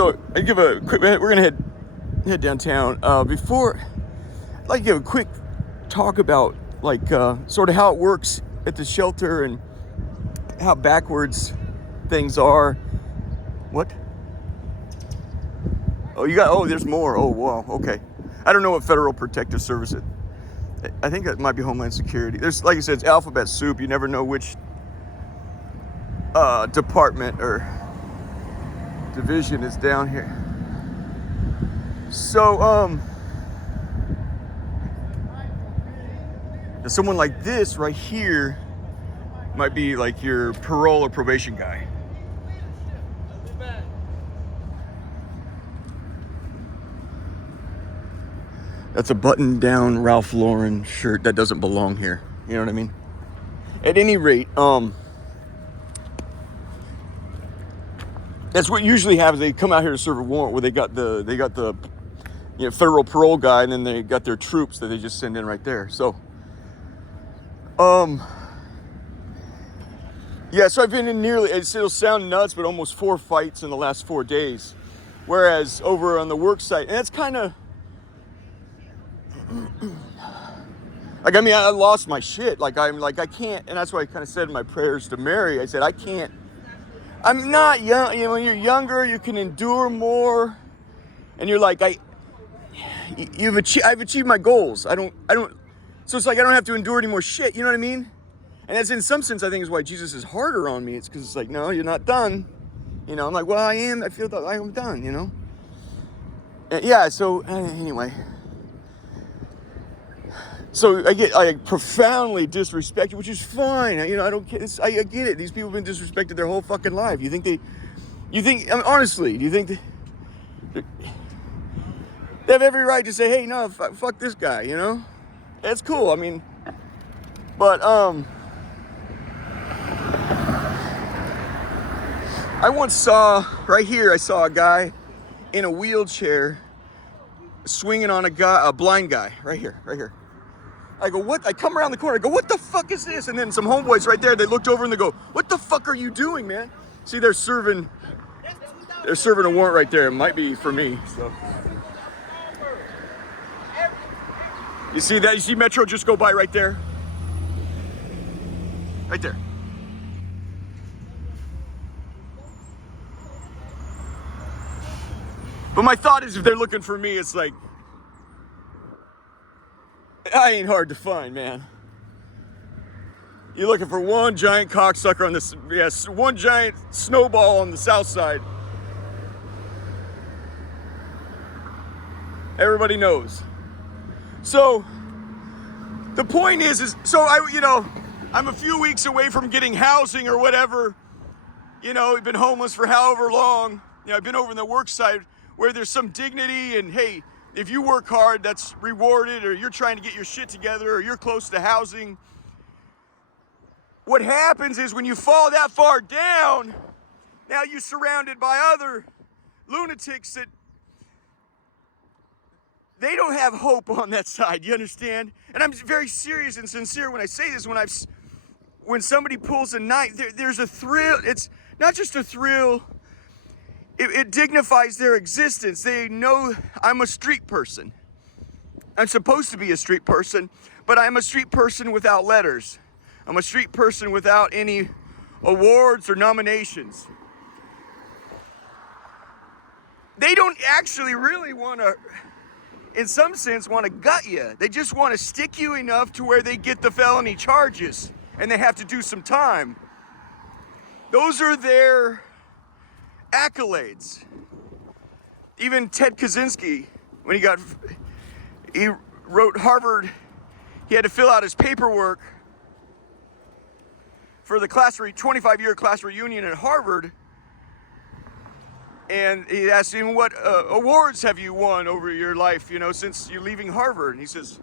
So I give a quick. We're gonna head downtown. Before, I'd like to give a quick talk about like sort of how it works at the shelter and how backwards things are. What? Oh, you got. Oh, there's more. Oh, wow. Okay. I don't know what Federal Protective Service is. I think that might be Homeland Security. There's, like I said, it's alphabet soup. You never know which department or division is down here. So, someone like this right here might be like your parole or probation guy. That's a button-down Ralph Lauren shirt that doesn't belong here. You know what I mean? At any rate, that's what usually happens. They come out here to serve a warrant where they got the federal parole guy, and then they got their troops that they just send in right there. So, yeah. So I've been in it'll sound nuts, but almost 4 fights in the last 4 days. Whereas over on the work site, and that's kind of like, I mean, I lost my shit. I can't, and that's why I kind of said in my prayers to Mary, I said, I can't. I'm not young. You know, when you're younger, you can endure more, and you're like, I've achieved my goals. I don't. So it's like I don't have to endure any more shit. You know what I mean? And that's in some sense, I think, is why Jesus is harder on me. It's because it's like, no, you're not done. You know, I'm like, well, I am. I feel that I'm done. You know. Yeah. So anyway. So I profoundly disrespected, which is fine. You know, I don't care. I get it. These people have been disrespected their whole fucking life. I mean, honestly, do you think they have every right to say, hey, no, fuck this guy, you know? It's cool. I mean, but, I once saw, right here, I saw a guy in a wheelchair swinging on a blind guy, right here. I go, what? I come around the corner, I go, what the fuck is this? And then some homeboys right there, they looked over and they go, what the fuck are you doing, man? See, they're serving a warrant right there. It might be for me, so. You see that? You see Metro just go by right there? Right there. But my thought is, if they're looking for me, it's like, I ain't hard to find, man. You're looking for one giant cocksucker on this, yes, one giant snowball on the south side. Everybody knows. So, the point is so I'm a few weeks away from getting housing or whatever. You know, we've been homeless for however long. You know, I've been over in the work site where there's some dignity and, hey, if you work hard, that's rewarded, or you're trying to get your shit together, or you're close to housing. What happens is when you fall that far down, now you're surrounded by other lunatics that they don't have hope on that side, you understand? And I'm very serious and sincere when I say this. When somebody pulls a knife, there's a thrill. It's not just a thrill. It dignifies their existence. They know I'm a street person. I'm supposed to be a street person, but I'm a street person without letters. I'm a street person without any awards or nominations. They don't actually really want to, in some sense, want to gut you. They just want to stick you enough to where they get the felony charges and they have to do some time. Those are their accolades. Even Ted Kaczynski, when he wrote Harvard, he had to fill out his paperwork for the 25-year class reunion at Harvard. And he asked him, what awards have you won over your life, you know, since you leaving Harvard? And he says,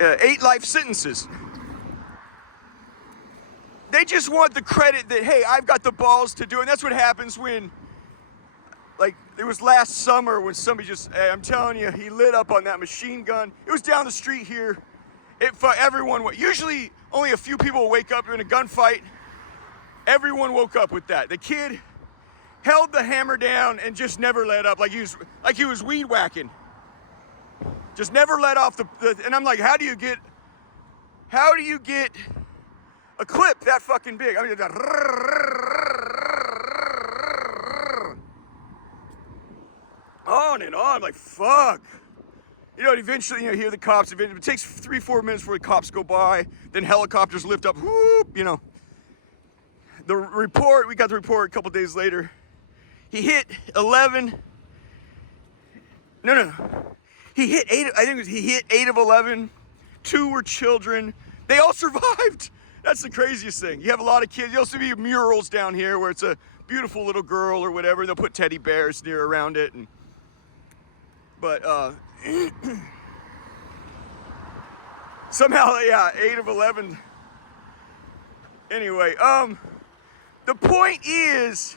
8 life sentences. They just want the credit that, hey, I've got the balls to do it. And that's what happens when, like, it was last summer when somebody hey, I'm telling you, he lit up on that machine gun. It was down the street here. Everyone, usually only a few people wake up in a gunfight. Everyone woke up with that. The kid held the hammer down and just never let up, like he was weed whacking. Just never let off the and I'm like, how do you get a clip that fucking big? I mean, on and on, like, fuck. You know, eventually, you know, hear the cops. It takes 3-4 minutes before the cops go by. Then helicopters lift up, whoop, you know. We got the report a couple days later. He hit 11. No. He hit 8, I think he hit 8 of 11. 2 were children. They all survived. That's the craziest thing. You have a lot of kids. You also see murals down here where it's a beautiful little girl or whatever. They'll put teddy bears near around it. But somehow, yeah, 8 of 11. Anyway, the point is,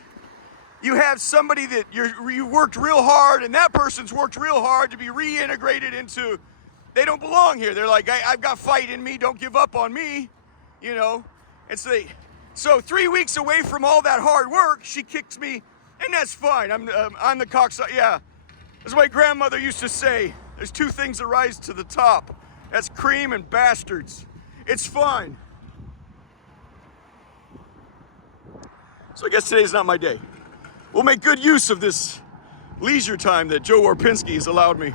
you have somebody that you worked real hard, and that person's worked real hard to be reintegrated into. They don't belong here. They're like, I've got fight in me. Don't give up on me, you know. And so 3 weeks away from all that hard work, she kicks me, and that's fine. I'm the cockside. Yeah, as my grandmother used to say, there's 2 things that rise to the top. That's cream and bastards. It's fine. So I guess today's not my day. We'll make good use of this leisure time that Joe Warpinski has allowed me.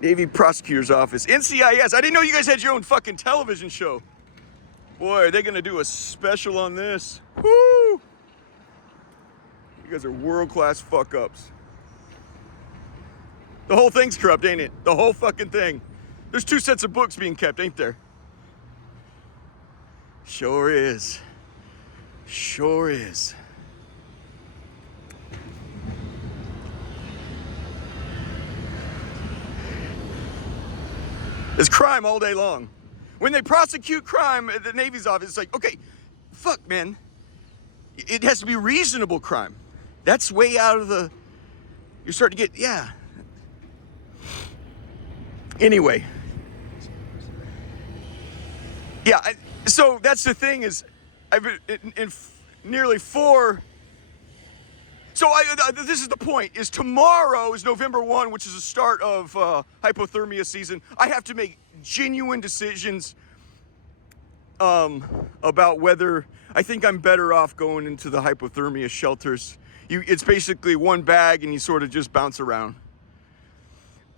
Navy Prosecutor's Office. NCIS. I didn't know you guys had your own fucking television show. Boy, are they gonna do a special on this. Woo! You guys are world-class fuck-ups. The whole thing's corrupt, ain't it? The whole fucking thing. There's 2 sets of books being kept, ain't there? Sure is. Sure is. It's crime all day long. When they prosecute crime at the Navy's office, it's like, okay, fuck, man. It has to be reasonable crime. That's way out of the... You're starting to get... Yeah. Anyway. Yeah, so that's the thing is, I've been in nearly 4... So this is the point, is tomorrow is November 1, which is the start of hypothermia season. I have to make genuine decisions about whether I think I'm better off going into the hypothermia shelters. It's basically one bag and you sort of just bounce around.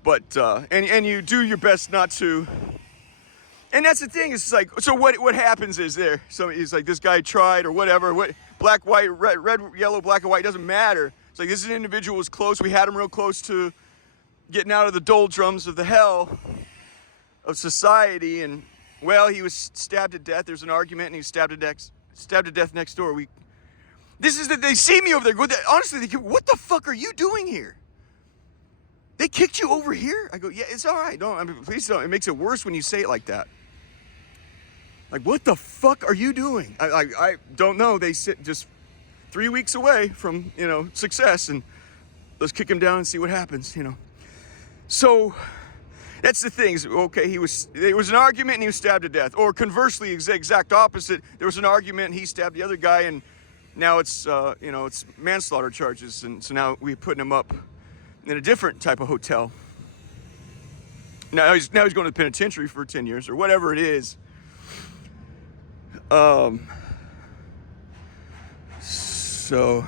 But, and you do your best not to. And that's the thing, it's like, so what happens is there, so it's like this guy tried or whatever, black, white, red, yellow, black and white, doesn't matter. It's like this is an individual was close, we had him real close to getting out of the doldrums of the hell of society, and well, he was stabbed to death. There's an argument and he was stabbed to death next door. This is that they see me over there, honestly, they go, what the fuck are you doing here? They kicked you over here? I go, yeah, it's all right. Please don't. It makes it worse when you say it like that. Like, what the fuck are you doing? I don't know. They sit just 3 weeks away from, you know, success, and let's kick him down and see what happens, you know. So that's the thing. Okay, there was an argument and he was stabbed to death. Or conversely, exact opposite. There was an argument and he stabbed the other guy, and now it's, you know, it's manslaughter charges. And so now we're putting him up in a different type of hotel. Now he's going to the penitentiary for 10 years or whatever it is. So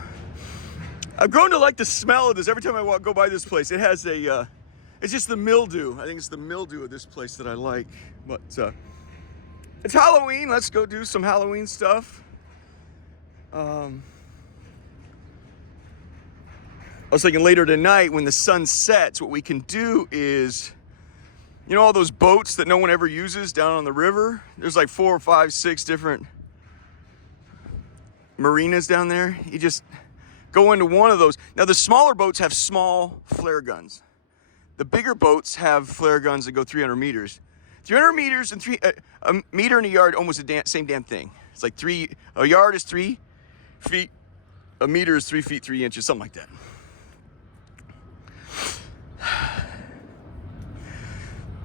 I've grown to like the smell of this. Every time I go by this place, it has a, it's just the mildew. I think it's the mildew of this place that I like. But it's Halloween. Let's go do some Halloween stuff. I was thinking later tonight when the sun sets, what we can do is, you know, all those boats that no one ever uses down on the river? There's like 4 or 5, 6 different marinas down there. You just go into one of those. Now, the smaller boats have small flare guns. The bigger boats have flare guns that go 300 meters. 300 meters and a meter and a yard, almost the same damn thing. It's like a yard is 3 feet, a meter is 3 feet, 3 inches, something like that.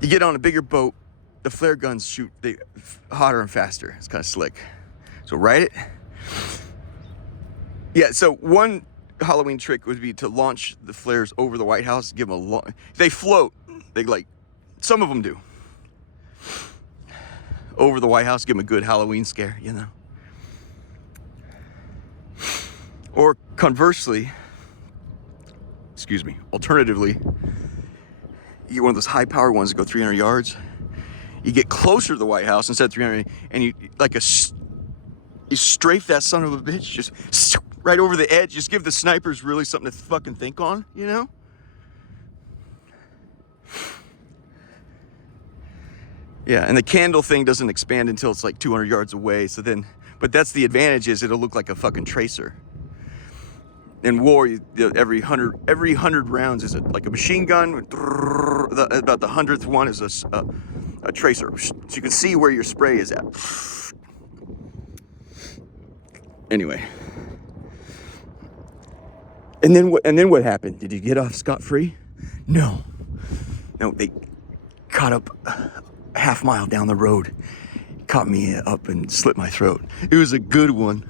You get on a bigger boat, the flare guns shoot hotter and faster. It's kind of slick. So ride it. Yeah, so one Halloween trick would be to launch the flares over the White House, give them they float. They some of them do. Over the White House, give them a good Halloween scare, you know. Or conversely, alternatively, you get one of those high power ones that go 300 yards. You get closer to the White House instead of 300, and you strafe that son of a bitch, just right over the edge. Just give the snipers really something to fucking think on, you know? Yeah, and the candle thing doesn't expand until it's like 200 yards away. So then, but that's the advantage, is it'll look like a fucking tracer. In war, every 100 rounds is like a machine gun. About the 100th one is a tracer, so you can see where your spray is at. Anyway, and then what happened? Did you get off scot-free? No, they caught up a half mile down the road, caught me up and slit my throat. It was a good one.